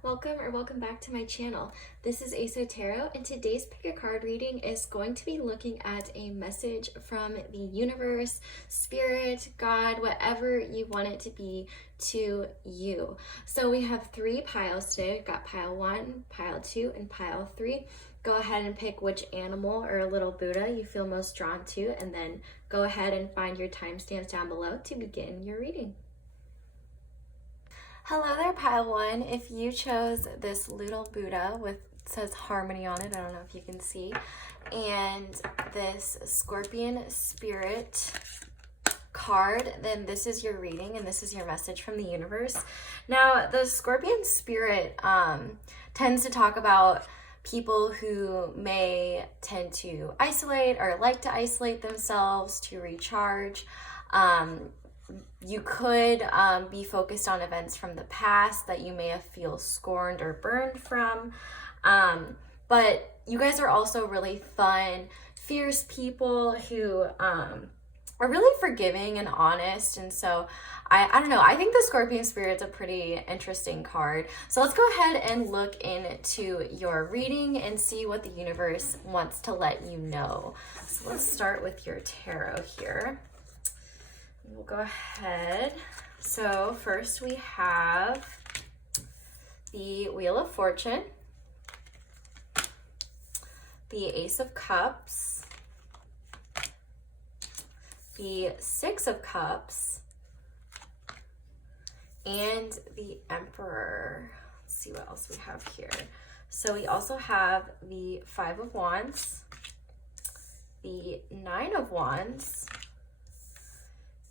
Welcome back to my channel. This is Ace Tarot, and today's pick a card reading is going to be looking at a message from the universe, spirit, God, whatever you want it to be to you. So we have three piles today. We've got pile 1, pile 2, and pile 3. Go ahead and pick which animal or little Buddha you feel most drawn to, and then go ahead and find your timestamps down below to begin your reading. Hello there, pile 1. If you chose this little Buddha with, says harmony on it, I don't know if you can see, and this scorpion spirit card, then this is your reading and this is your message from the universe. Now, the scorpion spirit tends to talk about people who may tend to isolate or like to isolate themselves to recharge. You could be focused on events from the past that you may have feel scorned or burned from. But you guys are also really fun, fierce people who are really forgiving and honest. And so I don't know, I think the Scorpion Spirit's a pretty interesting card. So let's go ahead and look into your reading and see what the universe wants to let you know. So let's start with your tarot here. We'll go ahead. So first we have the Wheel of Fortune, the Ace of Cups, the Six of Cups, and the Emperor. Let's see what else we have here. So we also have the Five of Wands, the Nine of Wands,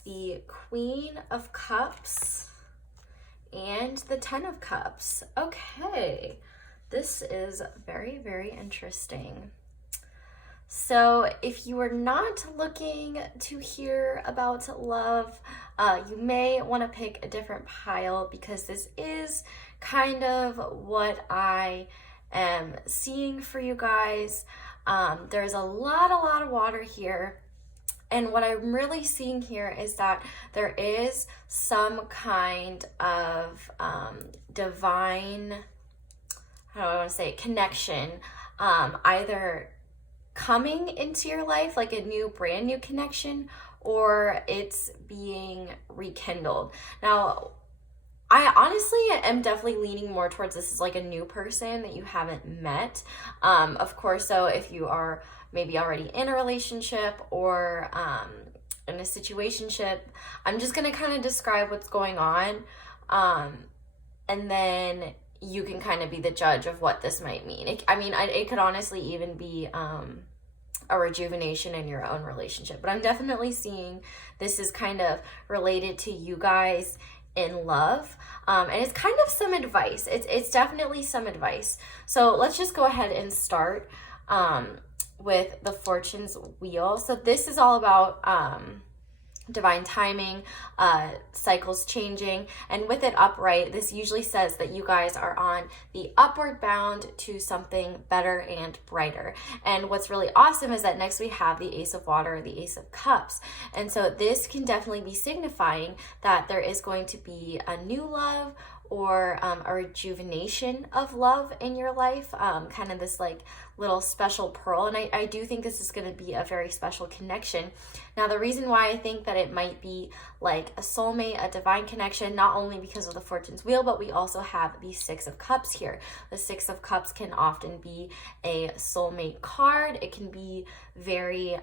the Queen of Cups, and the Ten of Cups. Okay, this is very, very interesting. So if you are not looking to hear about love, you may want to pick a different pile, because this is kind of what I am seeing for you guys. There's a lot of water here. And what I'm really seeing here is that there is some kind of divine, how do I want to say it, connection, either coming into your life, like a new, brand new connection, or it's being rekindled. Now, I honestly am definitely leaning more towards this is like a new person that you haven't met. Of course, so if you are maybe already in a relationship or in a situationship, I'm just gonna kind of describe what's going on, and then you can kind of be the judge of what this might mean. It could honestly even be a rejuvenation in your own relationship, but I'm definitely seeing this is kind of related to you guys in love, and it's kind of some advice. It's definitely some advice. So let's just go ahead and start with the Fortune's Wheel. So this is all about divine timing, cycles changing, and with it upright, this usually says that you guys are on the upward bound to something better and brighter. And what's really awesome is that next we have the Ace of Water, the Ace of Cups. And so this can definitely be signifying that there is going to be a new love or a rejuvenation of love in your life, kind of this like little special pearl. And I do think this is going to be a very special connection. Now, the reason why I think that it might be like a soulmate, a divine connection, not only because of the Fortune's Wheel, but we also have the Six of Cups here. The Six of Cups can often be a soulmate card. It can be very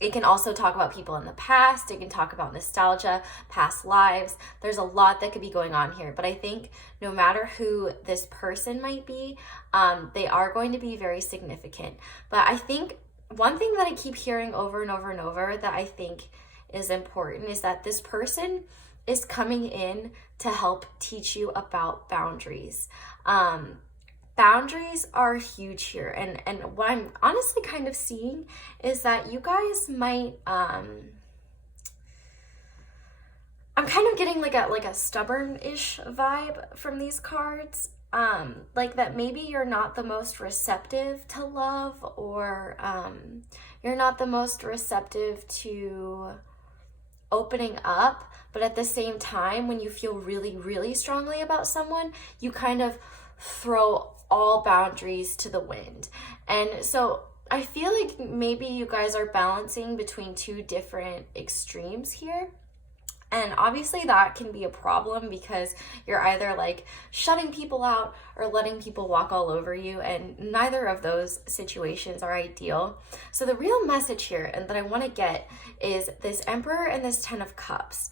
it can also talk about people in the past. It can talk about nostalgia, past lives. There's a lot that could be going on here. But I think no matter who this person might be, they are going to be very significant. But I think one thing that I keep hearing over and over and over that I think is important is that this person is coming in to help teach you about boundaries. Boundaries are huge here, and what I'm honestly kind of seeing is that you guys might I'm kind of getting like a stubborn-ish vibe from these cards, like that maybe you're not the most receptive to love, or you're not the most receptive to opening up, but at the same time, when you feel really, really strongly about someone, you kind of throw all boundaries to the wind. And so I feel like maybe you guys are balancing between two different extremes here. And obviously that can be a problem because you're either like shutting people out or letting people walk all over you, and neither of those situations are ideal. So the real message here and that I want to get is this Emperor and this Ten of Cups.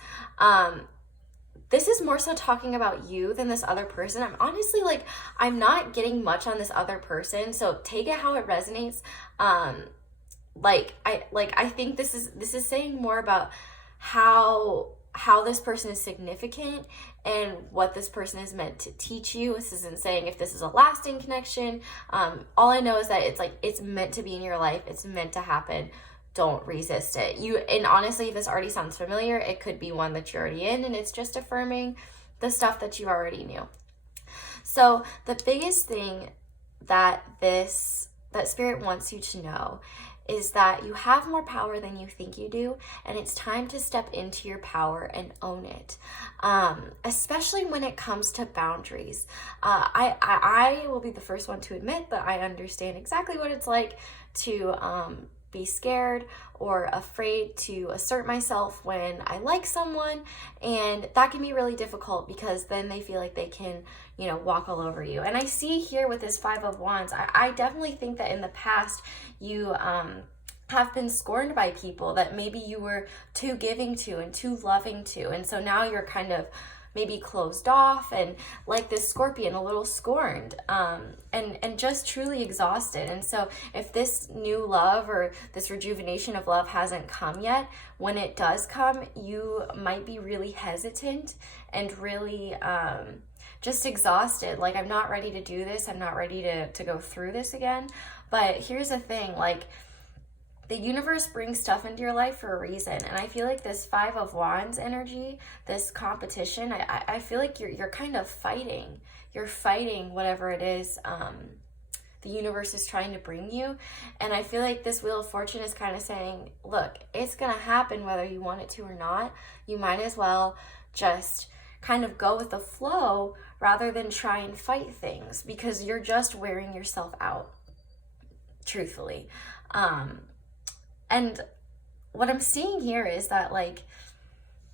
This is more so talking about you than this other person. I'm honestly like, I'm not getting much on this other person, so take it how it resonates. I think this is saying more about how this person is significant and what this person is meant to teach you. This isn't saying if this is a lasting connection. All I know is that it's meant to be in your life. It's meant to happen. Don't resist it. And honestly, if this already sounds familiar, it could be one that you're already in, and it's just affirming the stuff that you already knew. So the biggest thing that Spirit wants you to know is that you have more power than you think you do, and it's time to step into your power and own it, especially when it comes to boundaries. I will be the first one to admit that I understand exactly what it's like to be scared or afraid to assert myself when I like someone, and that can be really difficult because then they feel like they can, walk all over you. And I see here with this Five of Wands, I definitely think that in the past you have been scorned by people that maybe you were too giving to and too loving to, and so now you're kind of maybe closed off and like this Scorpion, a little scorned, and just truly exhausted. And so if this new love or this rejuvenation of love hasn't come yet, when it does come, you might be really hesitant and really just exhausted. Like, I'm not ready to do this. I'm not ready to go through this again. But here's the thing, like, the universe brings stuff into your life for a reason. And I feel like this Five of Wands energy, this competition, I feel like you're kind of fighting. You're fighting whatever it is the universe is trying to bring you. And I feel like this Wheel of Fortune is kind of saying, look, it's going to happen whether you want it to or not. You might as well just kind of go with the flow rather than try and fight things, because you're just wearing yourself out, truthfully. And what I'm seeing here is that, like,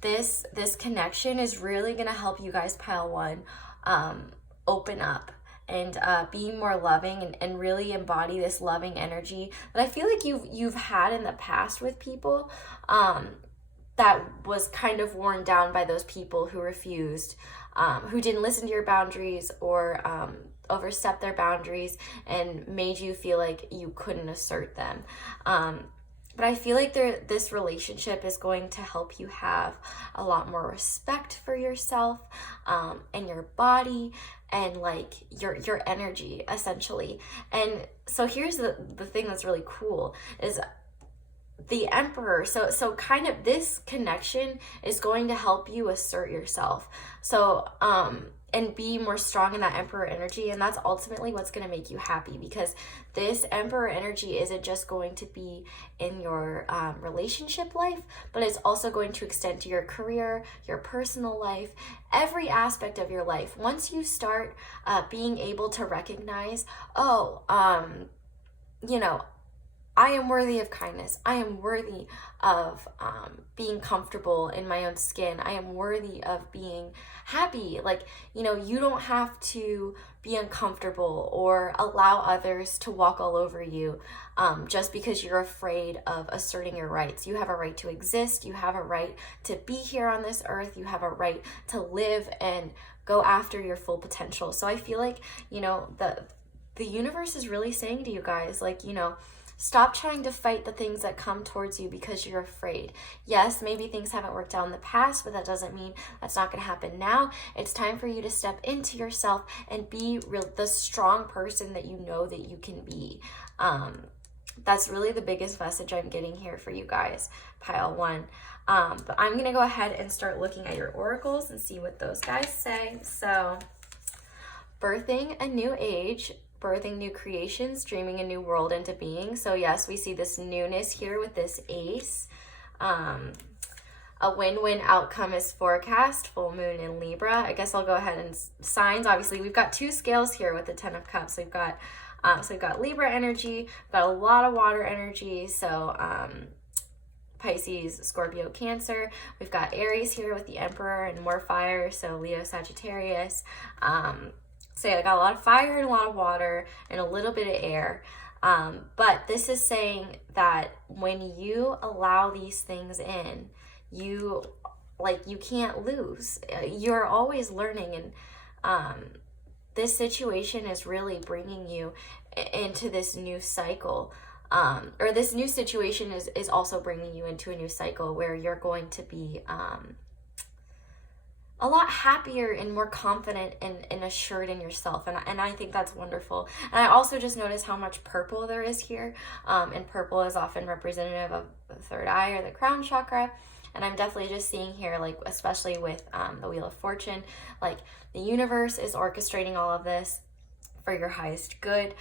this connection is really going to help you guys, pile one, open up and be more loving and really embody this loving energy that I feel like you've had in the past with people, that was kind of worn down by those people who refused, who didn't listen to your boundaries or overstepped their boundaries and made you feel like you couldn't assert them. But I feel like this relationship is going to help you have a lot more respect for yourself, and your body, and like your energy, essentially. And so here's the thing that's really cool is the Emperor. So kind of this connection is going to help you assert yourself. So and be more strong in that Emperor energy. And that's ultimately what's going to make you happy, because this Emperor energy isn't just going to be in your relationship life, but it's also going to extend to your career, your personal life, every aspect of your life. Once you start being able to recognize, I am worthy of kindness. I am worthy of being comfortable in my own skin. I am worthy of being happy. Like, you don't have to be uncomfortable or allow others to walk all over you just because you're afraid of asserting your rights. You have a right to exist. You have a right to be here on this earth. You have a right to live and go after your full potential. So I feel like, the universe is really saying to you guys, like, stop trying to fight the things that come towards you because you're afraid. Yes, maybe things haven't worked out in the past, but that doesn't mean that's not going to happen now. It's time for you to step into yourself and be the strong person that you know that you can be. That's really the biggest message I'm getting here for you guys, pile one. But I'm going to go ahead and start looking at your oracles and see what those guys say. So, birthing a new age, birthing new creations, dreaming a new world into being. So yes, we see this newness here with this Ace. a win-win outcome is forecast, full moon in Libra. I guess I'll go ahead and signs. Obviously, we've got 2 scales here with the 10 of Cups. We've got Libra energy, we've got a lot of water energy. So Pisces, Scorpio, Cancer. We've got Aries here with the Emperor and more fire. So Leo, Sagittarius. So yeah, I got a lot of fire and a lot of water and a little bit of air. But this is saying that when you allow these things in, you can't lose. You're always learning, and this situation is really bringing you into this new cycle. Or this new situation is also bringing you into a new cycle where you're going to be a lot happier and more confident and assured in yourself. And I think that's wonderful. And I also just noticed how much purple there is here. And purple is often representative of the third eye or the crown chakra. And I'm definitely just seeing here, like, especially with the Wheel of Fortune, like the universe is orchestrating all of this for your highest good,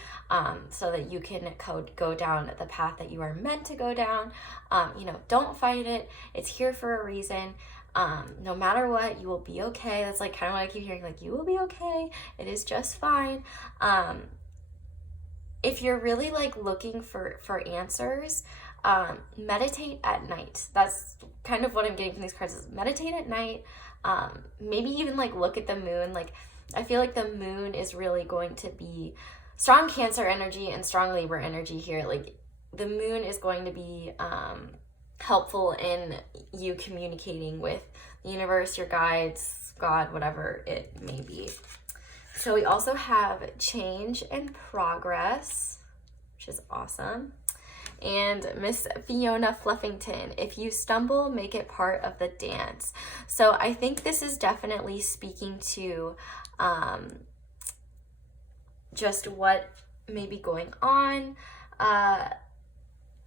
so that you can go down the path that you are meant to go down. Don't fight it. It's here for a reason. No matter what, you will be okay. That's like kind of what I keep hearing, like, you will be okay. It is just fine. If you're really like looking for answers, meditate at night. That's kind of what I'm getting from these cards, is meditate at night. Maybe even like look at the moon. Like, I feel like the moon is really going to be strong Cancer energy and strong Libra energy here. Like, the moon is going to be helpful in you communicating with the universe, your guides, God, whatever it may be. So we also have change and progress, which is awesome. And Miss Fiona Fluffington, if you stumble, make it part of the dance. So I think this is definitely speaking to just what may be going on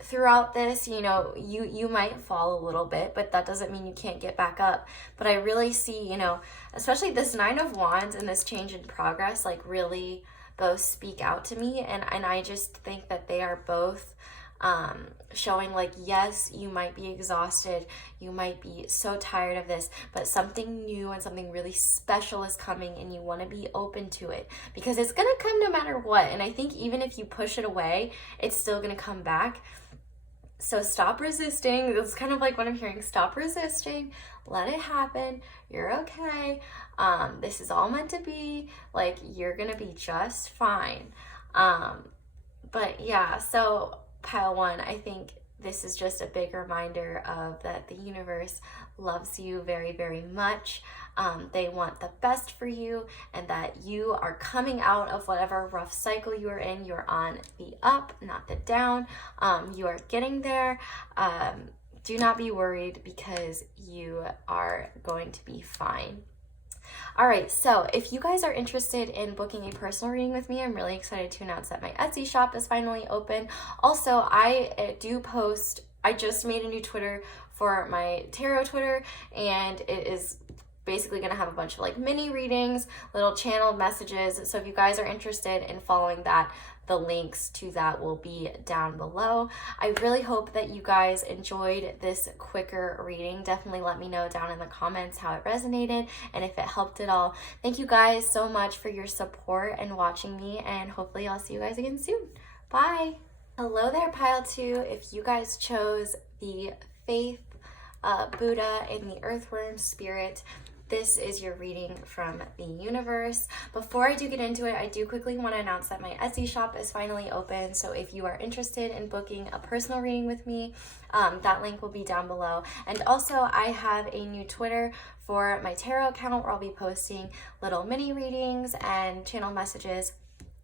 throughout this. You might fall a little bit, but that doesn't mean you can't get back up. But I really see, especially this 9 of Wands and this change in progress, like, really both speak out to me. And I just think that they are both showing, like, yes, you might be exhausted, you might be so tired of this, but something new and something really special is coming, and you want to be open to it, because it's going to come no matter what. And I think even if you push it away, it's still going to come back. So stop resisting. That's kind of like what I'm hearing. Stop resisting. Let it happen. You're okay. This is all meant to be. Like, you're going to be just fine. But yeah, so pile 1, I think this is just a big reminder of that the universe loves you very, very much. They want the best for you, and that you are coming out of whatever rough cycle you are in. You're on the up, not the down. You are getting there. Do not be worried, because you are going to be fine. All right, so if you guys are interested in booking a personal reading with me, I'm really excited to announce that my Etsy shop is finally open. Also, I do post, I just made a new Twitter for my tarot Twitter, and it is basically going to have a bunch of like mini readings, little channeled messages. So if you guys are interested in following that, the links to that will be down below. I really hope that you guys enjoyed this quicker reading. Definitely let me know down in the comments how it resonated and if it helped at all. Thank you guys so much for your support and watching me, and hopefully I'll see you guys again soon. Bye. Hello there, Pile 2. If you guys chose the Faith, Buddha, and the Earthworm Spirit, this is your reading from the universe. Before I do get into it, I do quickly want to announce that my Etsy shop is finally open. So if you are interested in booking a personal reading with me, that link will be down below. And also, I have a new Twitter for my tarot account where I'll be posting little mini readings and channel messages,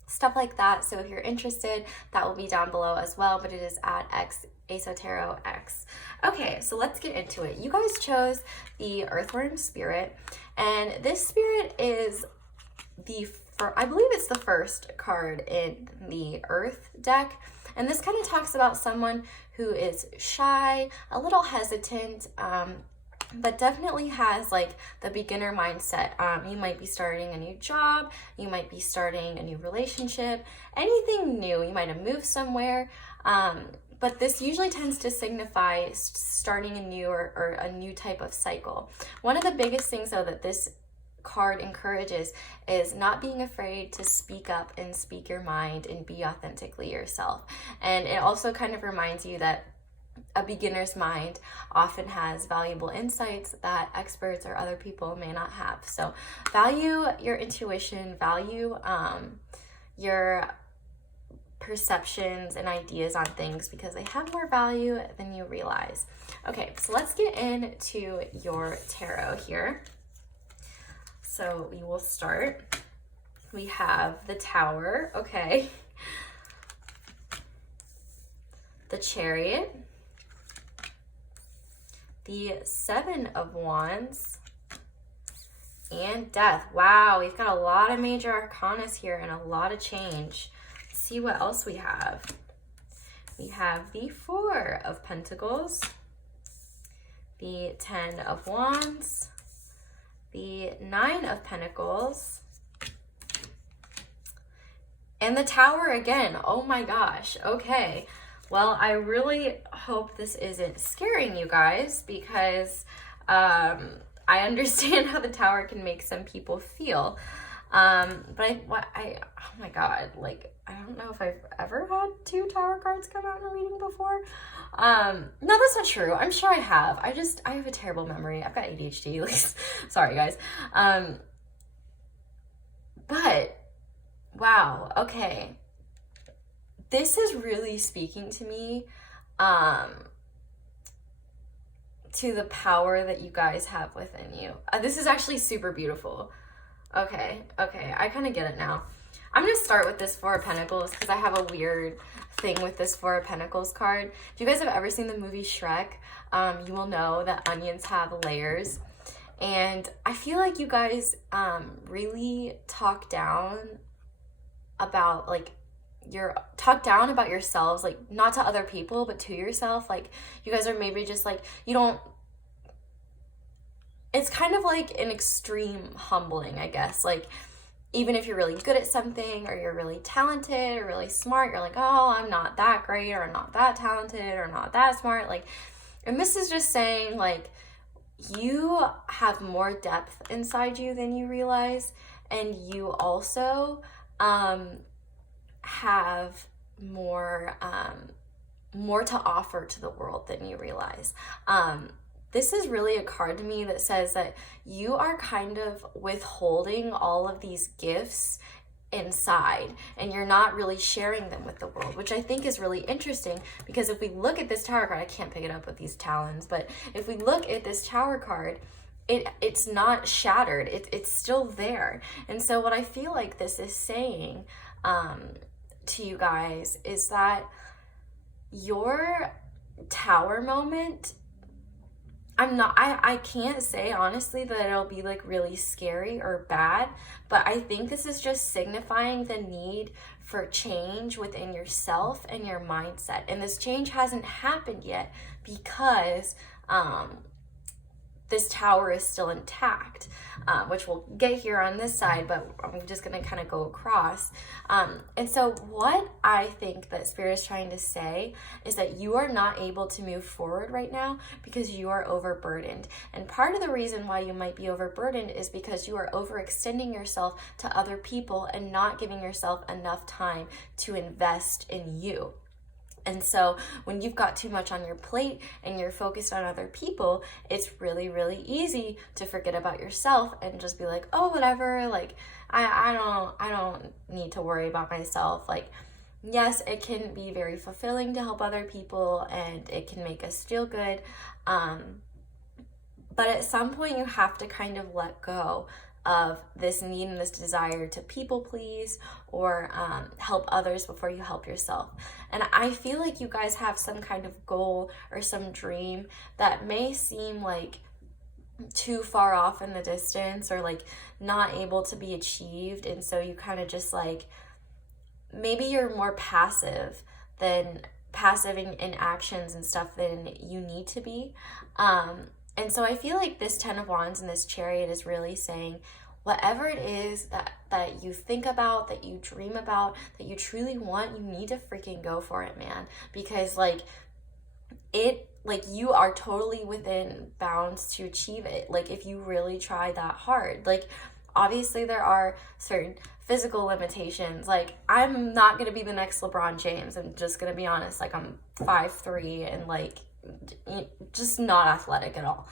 stuff like that. So if you're interested, that will be down below as well, but it is at EsoTarotX. Okay, so let's get into it. You guys chose the Earthworm Spirit, and this spirit is I believe it's the first card in the Earth deck, and this kind of talks about someone who is shy, a little hesitant, but definitely has like the beginner mindset. You might be starting a new job, you might be starting a new relationship, anything new. You might have moved somewhere, but this usually tends to signify starting a new or a new type of cycle. One of the biggest things, though, that this card encourages is not being afraid to speak up and speak your mind and be authentically yourself. And it also kind of reminds you that a beginner's mind often has valuable insights that experts or other people may not have. So value your intuition, value your perceptions and ideas on things, because they have more value than you realize. Okay, so let's get into your tarot here. So we will start. We have the Tower, okay. The Chariot. The Seven of Wands. And Death. Wow, we've got a lot of major arcanas here and a lot of change. Let's see what else we have. We have the Four of Pentacles. The Ten of Wands. The Nine of Pentacles, and the Tower again. Oh my gosh. Okay. Well, I really hope this isn't scaring you guys, because I understand how the Tower can make some people feel. But oh my God, like, I don't know if I've ever had 2 Tower cards come out in a reading before. No, that's not true. I'm sure I have. I have a terrible memory. I've got ADHD. Like, sorry guys. But wow. Okay. This is really speaking to me, to the power that you guys have within you. This is actually super beautiful. Okay. I kind of get it now. I'm going to start with this Four of Pentacles because I have a weird thing with this Four of Pentacles card. If you guys have ever seen the movie Shrek, you will know that onions have layers. And I feel like you guys really talk down about, like, talk down about yourselves, like, not to other people, but to yourself. Like, you guys are maybe just, like, you don't, it's kind of like an extreme humbling, I guess. Like, even if you're really good at something, or you're really talented or really smart, you're like, oh, I'm not that great, or I'm not that talented, or not that smart. Like, and this is just saying, like, you have more depth inside you than you realize, and you also have more to offer to the world than you realize. This is really a card to me that says that you are kind of withholding all of these gifts inside, and you're not really sharing them with the world, which I think is really interesting, because if we look at this Tower card, I can't pick it up with these talons, but if we look at this Tower card, it's not shattered, it's still there. And so what I feel like this is saying to you guys is that your Tower moment, I can't say honestly that it'll be like really scary or bad, but I think this is just signifying the need for change within yourself and your mindset. And this change hasn't happened yet because this Tower is still intact, which we'll get here on this side, but I'm just going to kind of go across. And so what I think that Spirit is trying to say is that you are not able to move forward right now because you are overburdened. And part of the reason why you might be overburdened is because you are overextending yourself to other people and not giving yourself enough time to invest in you. And so when you've got too much on your plate and you're focused on other people, it's really, really easy to forget about yourself and just be like, oh, whatever, like, I don't need to worry about myself. Like, yes, it can be very fulfilling to help other people and it can make us feel good. But at some point you have to kind of let go of this need and this desire to people please or help others before you help yourself. And I feel like you guys have some kind of goal or some dream that may seem like too far off in the distance or like not able to be achieved. And so you kind of just like, maybe you're more passive in actions and stuff than you need to be. And so I feel like this Ten of Wands and this Chariot is really saying, whatever it is that you think about, that you dream about, that you truly want, you need to freaking go for it, man. Because like you are totally within bounds to achieve it. Like if you really try that hard, like obviously there are certain physical limitations. Like I'm not going to be the next LeBron James. I'm just going to be honest. Like I'm 5'3" and like just not athletic at all.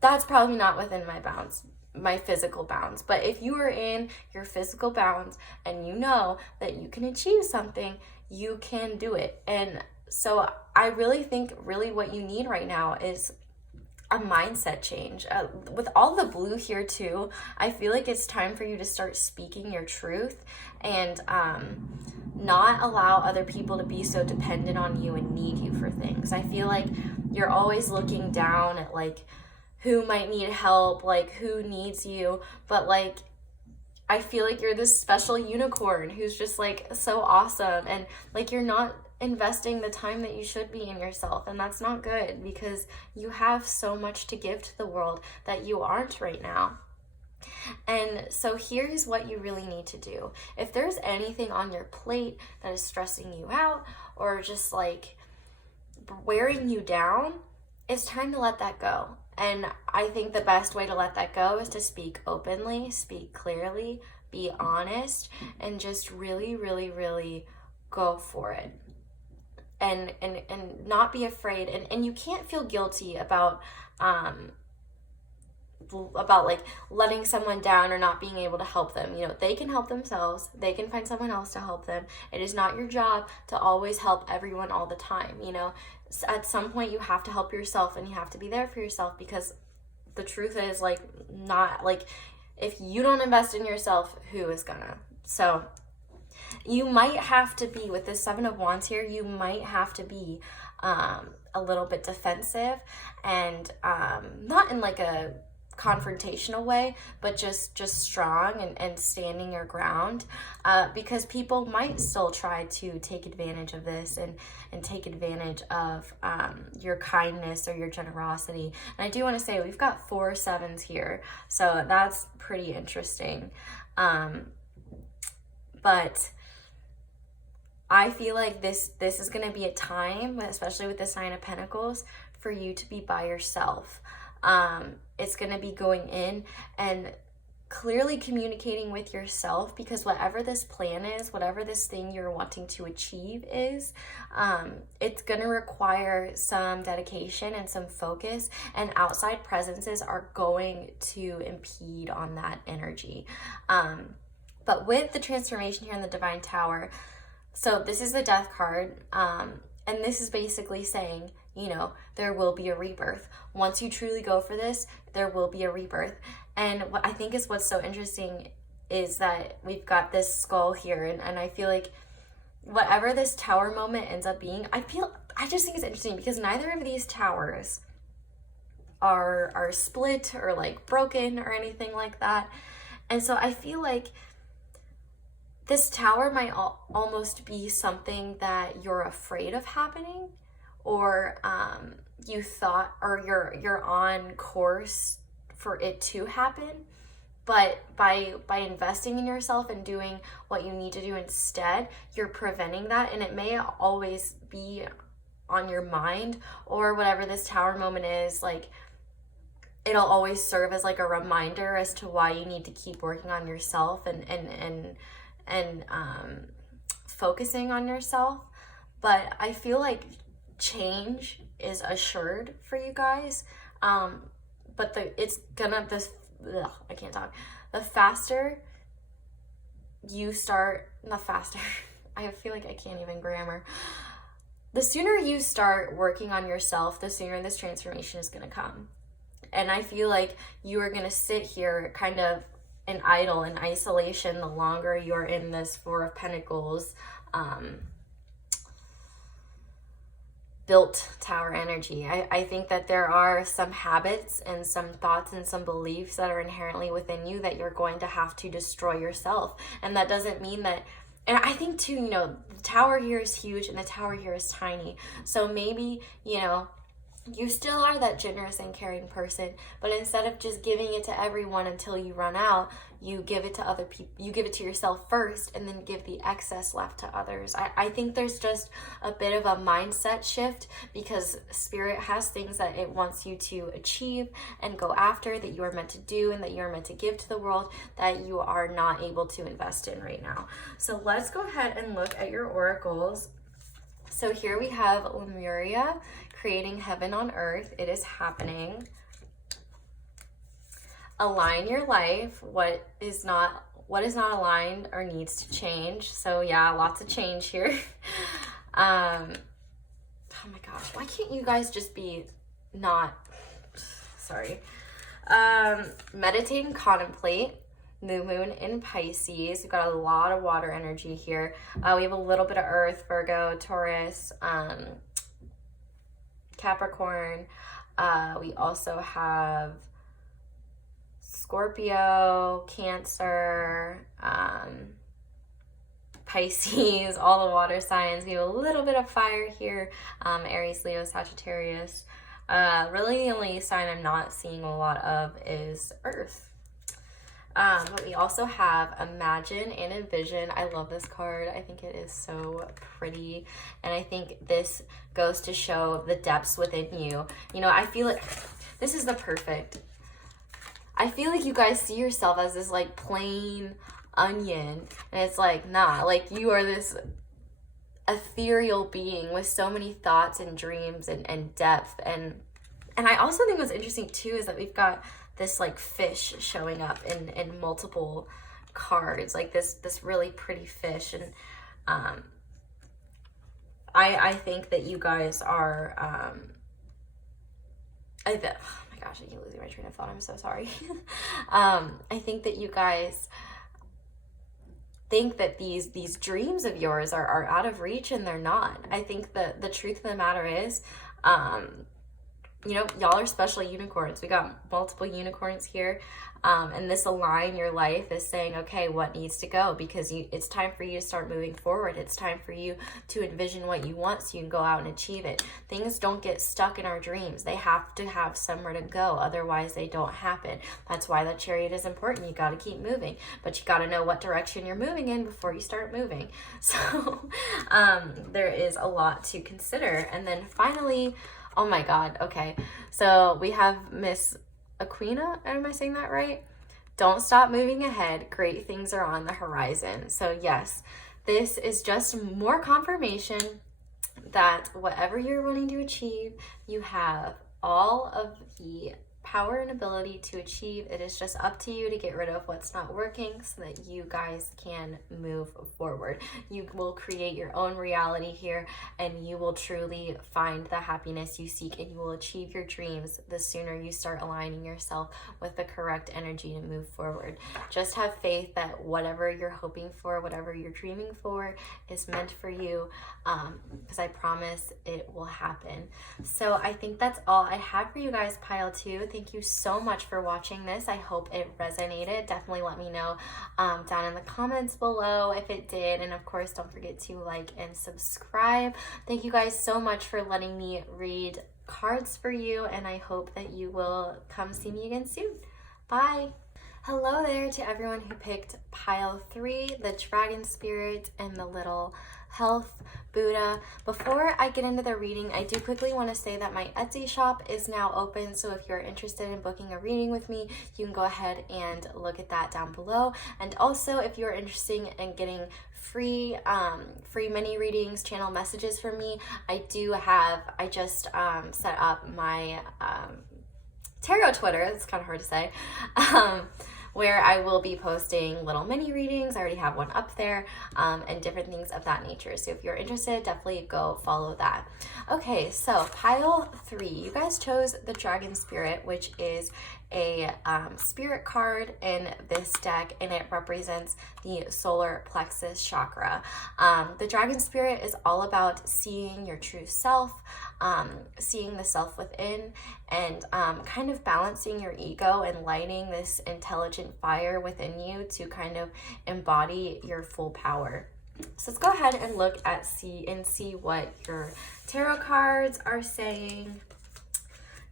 That's probably not within my bounds, my physical bounds. But if you are in your physical bounds and you know that you can achieve something, you can do it. And so I really think what you need right now is a mindset change. With all the blue here too, I feel like it's time for you to start speaking your truth and not allow other people to be so dependent on you and need you for things. I feel like you're always looking down at like who might need help, like who needs you, but like I feel like you're this special unicorn who's just like so awesome, and like you're not investing the time that you should be in yourself, and that's not good because you have so much to give to the world that you aren't right now. And so here's what you really need to do. If there's anything on your plate that is stressing you out or just like wearing you down, it's time to let that go. And I think the best way to let that go is to speak openly, speak clearly, be honest, and just really, really, really go for it. And not be afraid. And you can't feel guilty about like letting someone down or not being able to help them. You know, they can help themselves. They can find someone else to help them. It is not your job to always help everyone all the time. You know, at some point you have to help yourself and you have to be there for yourself, because the truth is like not like if you don't invest in yourself, who is gonna? So you might have to be, with this Seven of Wands here, you might have to be a little bit defensive and not in like a confrontational way, but just strong and standing your ground, because people might still try to take advantage of this and take advantage of your kindness or your generosity. And I do want to say we've got 4 sevens here, so that's pretty interesting. But I feel like this is going to be a time, especially with the Sign of Pentacles, for you to be by yourself. It's going to be going in and clearly communicating with yourself, because whatever this plan is, whatever this thing you're wanting to achieve is, it's going to require some dedication and some focus, and outside presences are going to impede on that energy. But with the transformation here in the Divine Tower, so this is the Death card, and this is basically saying, you know, there will be a rebirth. Once you truly go for this, there will be a rebirth. And what I think is what's so interesting is that we've got this skull here, and I feel like whatever this tower moment ends up being, I just think it's interesting because neither of these towers are split or like broken or anything like that. And so I feel like this tower might almost be something that you're afraid of happening, or you thought, or you're on course for it to happen, but by investing in yourself and doing what you need to do instead, you're preventing that. And it may always be on your mind, or whatever this tower moment is, like it'll always serve as like a reminder as to why you need to keep working on yourself and focusing on yourself. But I feel like change is assured for you guys, but I can't talk. The faster you start, not faster, I feel like I can't even grammar. The sooner you start working on yourself, the sooner this transformation is going to come. And I feel like you are going to sit here kind of in idle, in isolation, the longer you're in this Four of Pentacles built tower energy. I think that there are some habits and some thoughts and some beliefs that are inherently within you that you're going to have to destroy yourself. And that doesn't mean that, and I think too, you know, the tower here is huge and the tower here is tiny. So maybe, you know, you still are that generous and caring person, but instead of just giving it to everyone until you run out, you give it to other people. You give it to yourself first and then give the excess left to others. I think there's just a bit of a mindset shift, because Spirit has things that it wants you to achieve and go after, that you are meant to do and that you are meant to give to the world, that you are not able to invest in right now. So let's go ahead and look at your oracles. So here we have Lemuria, creating heaven on earth. It is happening. Align your life. What is not aligned or needs to change. So yeah, lots of change here. Oh my gosh, why can't you guys just be not, sorry. Meditate and contemplate. New moon in Pisces. We've got a lot of water energy here. We have a little bit of earth, Virgo, Taurus, Capricorn. We also have Scorpio, Cancer, Pisces, all the water signs. We have a little bit of fire here, Aries, Leo, Sagittarius. Really the only sign I'm not seeing a lot of is Earth. But we also have Imagine and Envision. I love this card. I think it is so pretty. And I think this goes to show the depths within you. You know, I feel like this is the perfect. I feel like you guys see yourself as this like plain onion. And it's like, nah, like you are this ethereal being with so many thoughts and dreams and depth. And I also think what's interesting too is that we've got this like fish showing up in multiple cards, like this really pretty fish. And I think that you guys are oh my gosh, I keep losing my train of thought, I'm so sorry. I think that you guys think that these dreams of yours are out of reach, and they're not. I think that the truth of the matter is, you know, y'all are special unicorns. We got multiple unicorns here. And this Align Your Life is saying, okay, what needs to go? Because it's time for you to start moving forward. It's time for you to envision what you want so you can go out and achieve it. Things don't get stuck in our dreams. They have to have somewhere to go. Otherwise, they don't happen. That's why the Chariot is important. You got to keep moving. But you got to know what direction you're moving in before you start moving. So there is a lot to consider. And then finally, oh my God, okay. So we have Miss Aquina, am I saying that right? Don't stop moving ahead. Great things are on the horizon. So yes, this is just more confirmation that whatever you're wanting to achieve, you have all of the power and ability to achieve. It is just up to you to get rid of what's not working so that you guys can move forward. You will create your own reality here, and you will truly find the happiness you seek, and you will achieve your dreams the sooner you start aligning yourself with the correct energy to move forward. Just have faith that whatever you're hoping for, whatever you're dreaming for, is meant for you, because I promise it will happen. So I think that's all I have for you guys, pile 2. Thank you so much for watching this. I hope it resonated. Definitely let me know down in the comments below if it did. And of course, don't forget to like and subscribe. Thank you guys so much for letting me read cards for you. And I hope that you will come see me again soon. Bye. Hello there to everyone who picked pile 3, the Dragon Spirit and the little Health Buddha. Before I get into the reading, I do quickly want to say that my Etsy shop is now open, so if you're interested in booking a reading with me, you can go ahead and look at that down below. And also, if you're interested in getting free mini readings, channel messages from me, I just set up my tarot Twitter, it's kind of hard to say, where I will be posting little mini readings. I already have one up there, and different things of that nature. So if you're interested, definitely go follow that. Okay, so pile 3, you guys chose the Dragon Spirit, which is a spirit card in this deck, and it represents the solar plexus chakra. The Dragon Spirit is all about seeing your true self, seeing the self within, and kind of balancing your ego and lighting this intelligent fire within you to kind of embody your full power. So let's go ahead and look at see what your tarot cards are saying.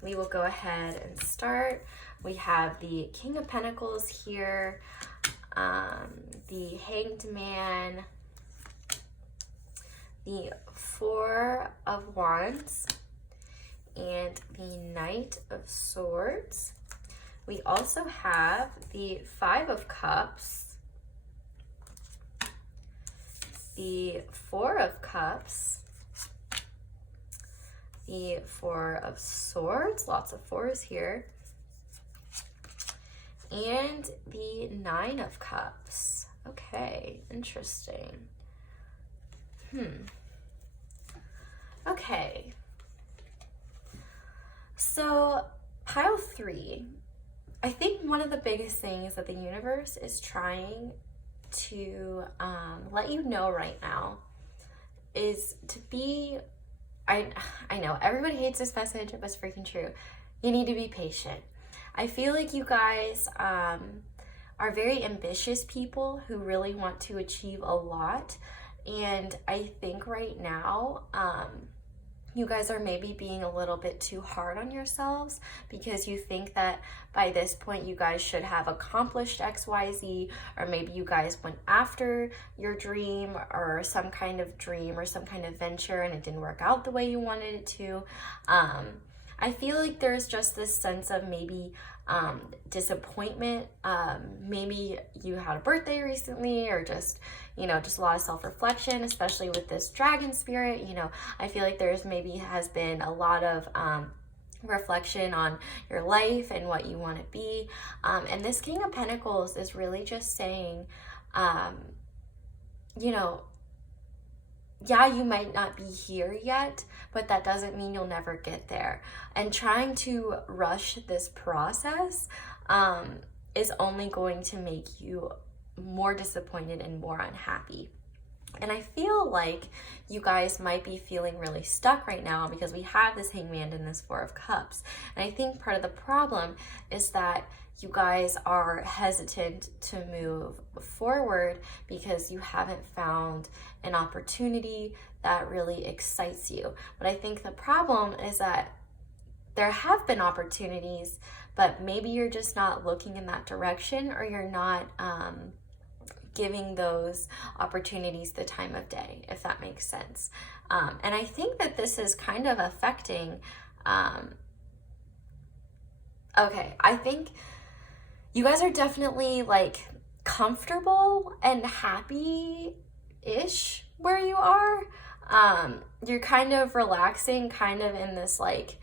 we will go ahead and start. We have the King of Pentacles here, the Hanged Man, the Four of Wands, and the Knight of Swords. We also have the Five of Cups, the Four of Cups, the Four of Swords, lots of fours here, and the Nine of Cups. Okay, interesting. Okay. So, pile 3. I think one of the biggest things that the universe is trying to let you know right now is to be, I know everybody hates this message, but it's freaking true. You need to be patient. I feel like you guys are very ambitious people who really want to achieve a lot. And I think right now, you guys are maybe being a little bit too hard on yourselves because you think that by this point you guys should have accomplished XYZ, or maybe you guys went after your dream or some kind of dream or some kind of venture and it didn't work out the way you wanted it to. I feel like there's just this sense of maybe disappointment. Maybe you had a birthday recently, or just a lot of self-reflection, especially with this dragon spirit. I feel like there's maybe has been a lot of reflection on your life and what you want to be. And this King of Pentacles is really just saying, yeah, you might not be here yet, but that doesn't mean you'll never get there. And trying to rush this process is only going to make you more disappointed and more unhappy. And I feel like you guys might be feeling really stuck right now because we have this Hangman and this Four of Cups. And I think part of the problem is that you guys are hesitant to move forward because you haven't found an opportunity that really excites you. But I think the problem is that there have been opportunities, but maybe you're just not looking in that direction, or you're not giving those opportunities the time of day, if that makes sense. And I think that this is kind of affecting, I think you guys are definitely like comfortable and happy-ish where you are. You're kind of relaxing, kind of in this like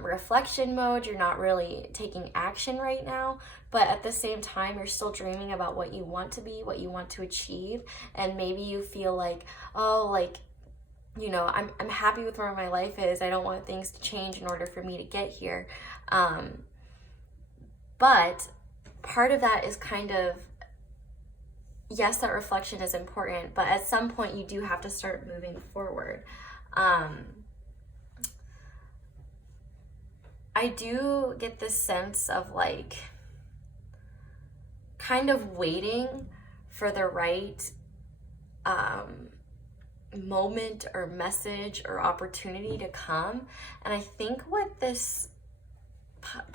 reflection mode. You're not really taking action right now, but at the same time, you're still dreaming about what you want to be, what you want to achieve. And maybe you feel like, I'm happy with where my life is. I don't want things to change in order for me to get here. But part of that is kind of, yes, that reflection is important, but at some point you do have to start moving forward. I do get this sense of like kind of waiting for the right moment or message or opportunity to come. And I think what this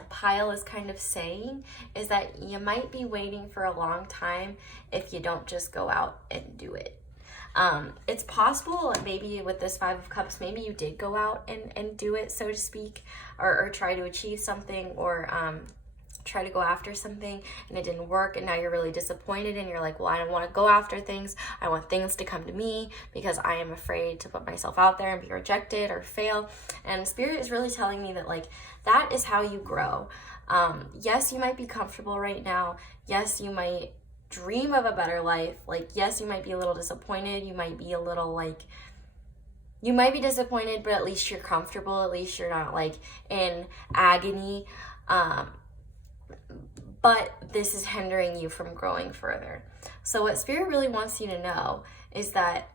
pile is kind of saying is that you might be waiting for a long time if you don't just go out and do it. It's possible maybe with this Five of Cups, maybe you did go out and do it, so to speak, or try to achieve something, or try to go after something and it didn't work, and now you're really disappointed and you're like, well, I don't want to go after things. I want things to come to me because I am afraid to put myself out there and be rejected or fail. And Spirit is really telling me that like that is how you grow. Yes, you might be comfortable right now. Yes, you might dream of a better life. Like, yes, you might be a little disappointed. You might be a little like, you might be disappointed, but at least you're comfortable. At least you're not like in agony. But this is hindering you from growing further. So what Spirit really wants you to know is that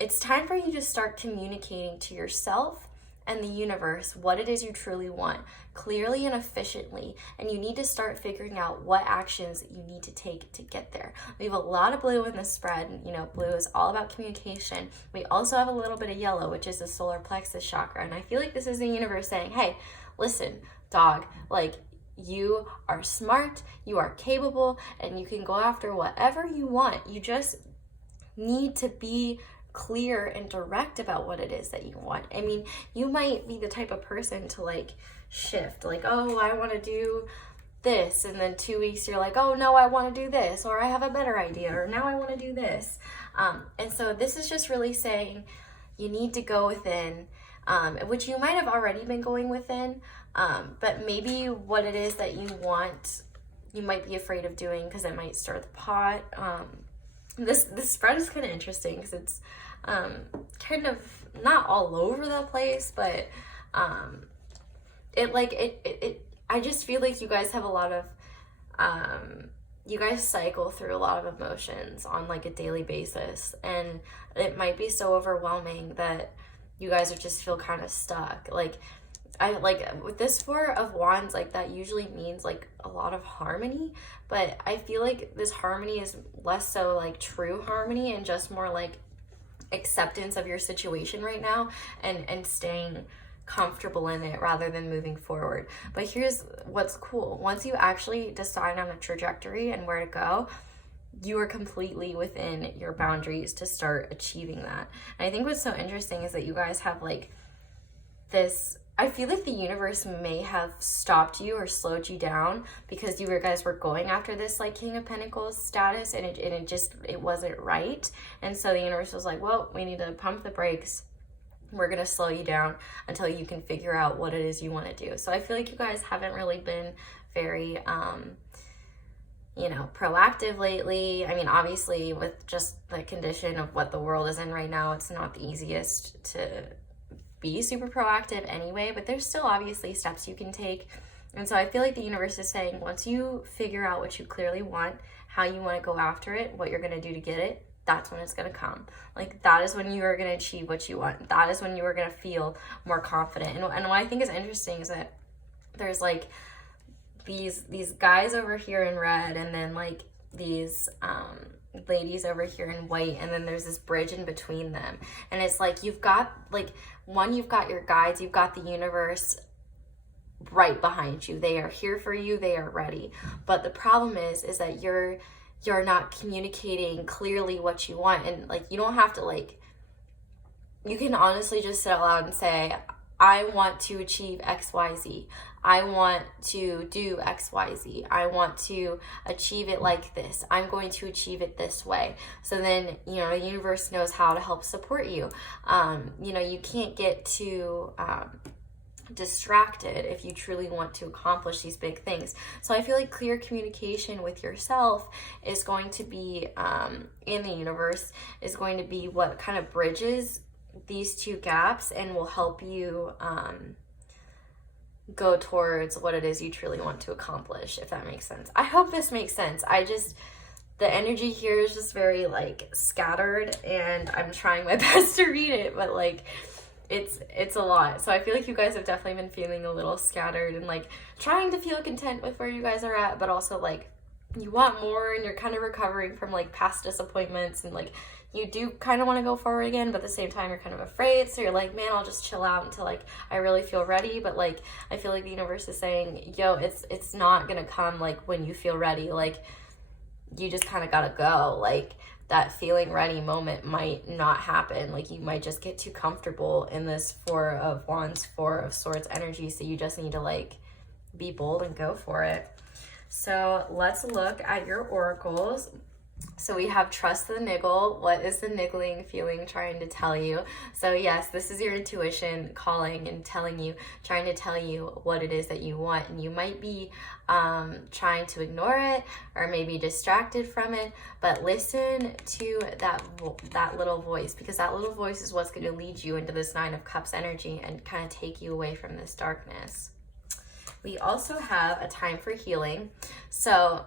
it's time for you to start communicating to yourself and the universe what it is you truly want, clearly and efficiently. And you need to start figuring out what actions you need to take to get there. We have a lot of blue in this spread. Blue is all about communication. We also have a little bit of yellow, which is the solar plexus chakra. And I feel like this is the universe saying, hey, listen, dog, like, you are smart, you are capable, and you can go after whatever you want. You just need to be clear and direct about what it is that you want. I mean, you might be the type of person to like shift, like, oh, I want to do this, and then 2 weeks you're like, oh no, I want to do this, or I have a better idea, or now I want to do this. And so this is just really saying you need to go within, which you might have already been going within, but maybe what it is that you want, you might be afraid of doing because it might stir the pot. This spread is kind of interesting because it's kind of not all over the place, but I just feel like you guys have a lot of you guys cycle through a lot of emotions on like a daily basis, and it might be so overwhelming that you guys are just feel kind of stuck. Like, I like with this Four of Wands, like that usually means like a lot of harmony, but I feel like this harmony is less so like true harmony and just more like acceptance of your situation right now, and staying comfortable in it rather than moving forward. But here's what's cool. Once you actually decide on a trajectory and where to go, you are completely within your boundaries to start achieving that. And I think what's so interesting is that you guys have like this, I feel like the universe may have stopped you or slowed you down because you guys were going after this like King of Pentacles status, and it wasn't right. And so the universe was like, well, we need to pump the brakes. We're going to slow you down until you can figure out what it is you want to do. So I feel like you guys haven't really been very, proactive lately. I mean, obviously with just the condition of what the world is in right now, it's not the easiest to be super proactive anyway, but there's still obviously steps you can take. And so I feel like the universe is saying, once you figure out what you clearly want, how you want to go after it, what you're going to do to get it, that's when it's going to come. Like, that is when you are going to achieve what you want. That is when you are going to feel more confident. And what I think is interesting is that there's like these guys over here in red, and then like these ladies over here in white, and then there's this bridge in between them. And it's like you've got like you've got your guides, you've got the universe right behind you. They are here for you, they are ready. But the problem is that you're not communicating clearly what you want. And like, you don't have to like, you can honestly just sit out loud and say, I want to achieve XYZ. I want to do XYZ. I want to achieve it like this. I'm going to achieve it this way. So then, the universe knows how to help support you. You can't get too distracted if you truly want to accomplish these big things. So I feel like clear communication with yourself is going to be, in the universe, is going to be what kind of bridges these two gaps and will help you go towards what it is you truly want to accomplish, if that makes sense. I hope this makes sense. The energy here is just very like scattered, and I'm trying my best to read it, but like it's a lot. So I feel like you guys have definitely been feeling a little scattered and like trying to feel content with where you guys are at, but also like you want more, and you're kind of recovering from like past disappointments, and like you do kind of want to go forward again, but at the same time you're kind of afraid. So you're like, man, I'll just chill out until like I really feel ready. But like I feel like the universe is saying, yo, it's not gonna come like when you feel ready. Like, you just kind of gotta go. Like, that feeling ready moment might not happen. Like, you might just get too comfortable in this Four of Wands, Four of Swords energy. So you just need to like be bold and go for it. So let's look at your oracles. So we have trust the niggle. What is the niggling feeling trying to tell you? So yes, this is your intuition calling and telling you, trying to tell you what it is that you want. And you might be trying to ignore it or maybe distracted from it, but listen to that little voice, because that little voice is what's going to lead you into this Nine of Cups energy and kind of take you away from this darkness. We also have a time for healing. So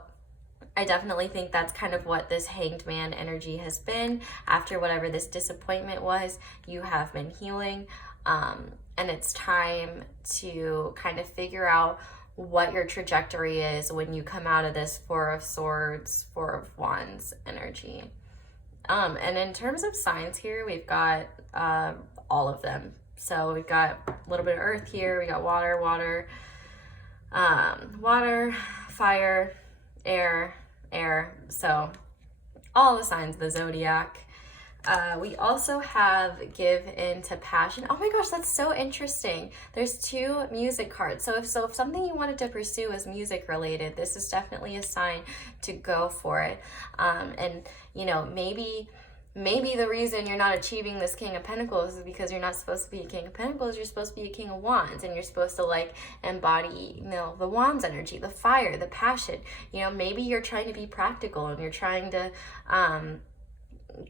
I definitely think that's kind of what this Hanged Man energy has been. After whatever this disappointment was, you have been healing. And it's time to kind of figure out what your trajectory is when you come out of this Four of Swords, Four of Wands energy. And in terms of signs here, we've got all of them. So we've got a little bit of earth here. We got water, water, fire, air. So all the signs of the zodiac. We also have give in to passion. Oh my gosh, that's so interesting. There's 2 music cards. So if something you wanted to pursue is music related, this is definitely a sign to go for it. And you know, maybe the reason you're not achieving this King of Pentacles is because you're not supposed to be a King of Pentacles. You're supposed to be a King of Wands, and you're supposed to like embody, you know, the Wands energy, the fire, the passion. You know, maybe you're trying to be practical and you're trying to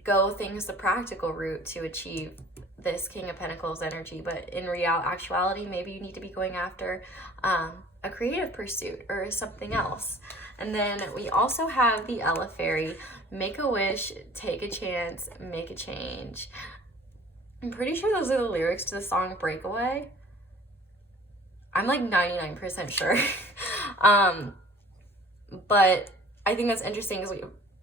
go things the practical route to achieve this King of Pentacles energy, but in actuality, maybe you need to be going after a creative pursuit or something else. And then we also have the Ella Fairy, make a wish, take a chance, make a change. I'm pretty sure those are the lyrics to the song Breakaway. I'm like 99% sure. But I think that's interesting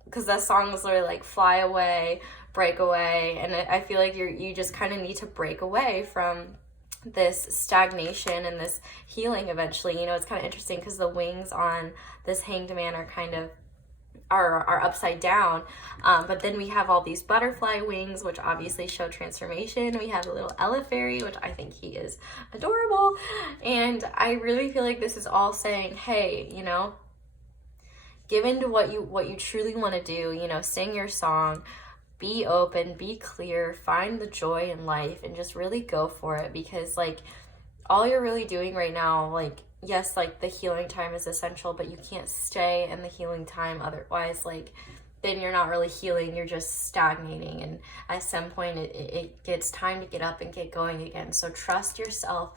because that song was literally like fly away, break away, and I feel like you just kind of need to break away from this stagnation and this healing eventually. You know, it's kind of interesting because the wings on this Hanged Man are kind of are upside down, but then we have all these butterfly wings, which obviously show transformation. We have a little Ella Fairy, which I think he is adorable, and I really feel like this is all saying, hey, you know, give into what you truly want to do. You know, sing your song, be open, be clear, find the joy in life, and just really go for it. Because like all you're really doing right now, like, yes, like the healing time is essential, but you can't stay in the healing time. Otherwise, like, then you're not really healing, you're just stagnating. And at some point it gets time to get up and get going again. So trust yourself,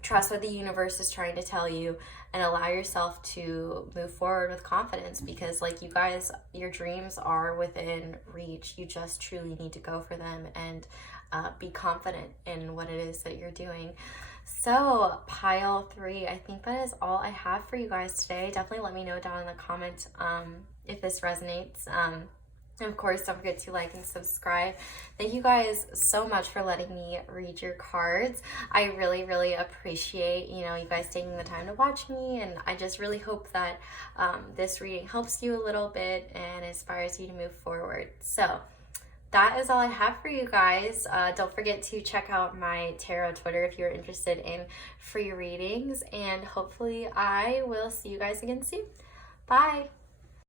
trust what the universe is trying to tell you, and allow yourself to move forward with confidence. Because like, you guys, your dreams are within reach. You just truly need to go for them and be confident in what it is that you're doing. So pile 3, I think that is all I have for you guys today. Definitely let me know down in the comments if this resonates. And of course, don't forget to like and subscribe. Thank you guys so much for letting me read your cards. I really, really appreciate, you know, you guys taking the time to watch me, and I just really hope that this reading helps you a little bit and inspires you to move forward. So that is all I have for you guys. Don't forget to check out my tarot Twitter if you're interested in free readings, and hopefully I will see you guys again soon. Bye.